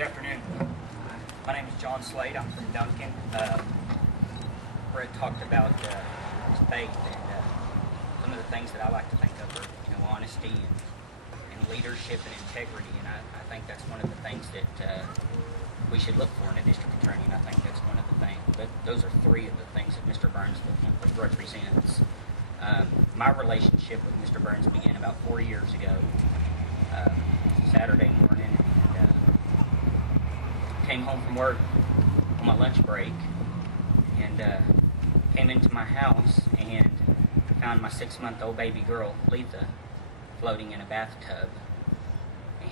Good afternoon. My name is John Slate. I'm from Duncan. Brett talked about faith, and some of the things that I like to think of are, honesty and leadership and integrity. And I think that's one of the things that we should look for in a district attorney. And I think that's one of the things. But those are three of the things that Mr. Burns represents. My relationship with Mr. Burns began about 4 years ago. Saturday morning, and came home from work on my lunch break, and came into my house and found my 6-month-old baby girl, Letha, floating in a bathtub,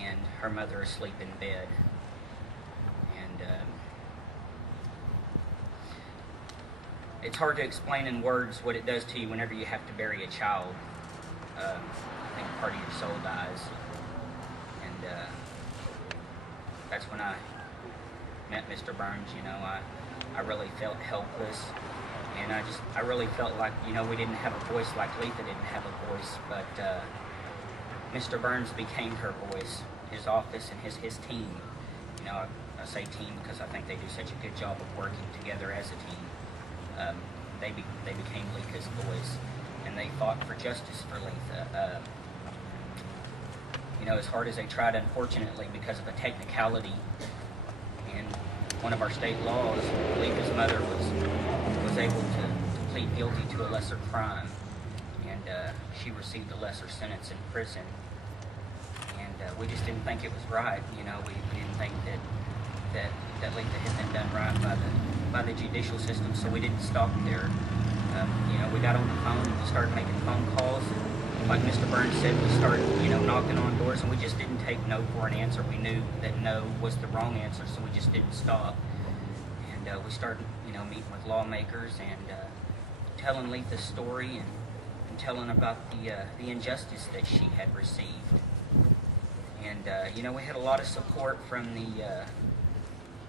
and her mother asleep in bed. And it's hard to explain in words what it does to you whenever you have to bury a child. I think part of your soul dies. And that's when I met Mr. Burns. I really felt helpless, and I really felt like, we didn't have a voice like Letha didn't have a voice, but Mr. Burns became her voice, his office and his team. I say team because I think they do such a good job of working together as a team. They became Letha's voice, and they fought for justice for Letha. As hard as they tried, unfortunately, because of a technicality in one of our state laws, Letha's mother was able to plead guilty to a lesser crime, and she received a lesser sentence in prison. And we just didn't think it was right. We didn't think that Letha had been done right by the judicial system, so we didn't stop there. We got on the phone and we started making phone calls. And like Mr. Burns said, we started, knocking on doors, and we just didn't take no for an answer. We knew that no was the wrong answer, so we just didn't stop. And we started, meeting with lawmakers and telling Letha's story and telling about the injustice that she had received. And, we had a lot of support from the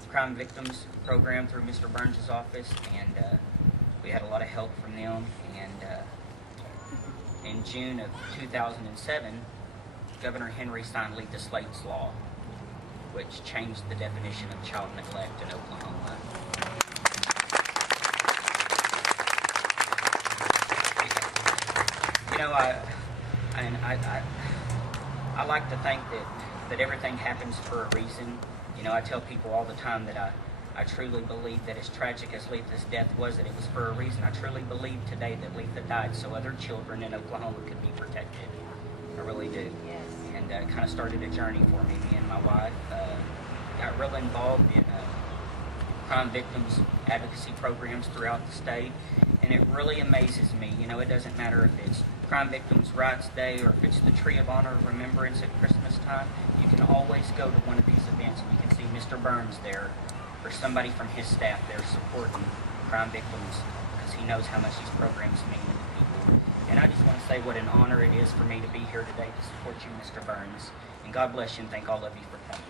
crime victims program through Mr. Burns' office, and we had a lot of help from them. And in June of 2007, Governor Henry signed Letha Slate's law, which changed the definition of child neglect in Oklahoma. I like to think that everything happens for a reason. I tell people all the time that I truly believe that as tragic as Letha's death was, that it was for a reason. I truly believe today that Letha died so other children in Oklahoma could be protected. I really do. Yes. And it kind of started a journey for me. Me and my wife got real involved in crime victims advocacy programs throughout the state. And it really amazes me. It doesn't matter if it's Crime Victims' Rights Day or if it's the Tree of Honor Remembrance at Christmas time. You can always go to one of these events and you can see Mr. Burns there, or somebody from his staff there supporting crime victims, because he knows how much these programs mean to people. And I just want to say what an honor it is for me to be here today to support you, Mr. Burns. And God bless you, and thank all of you for coming.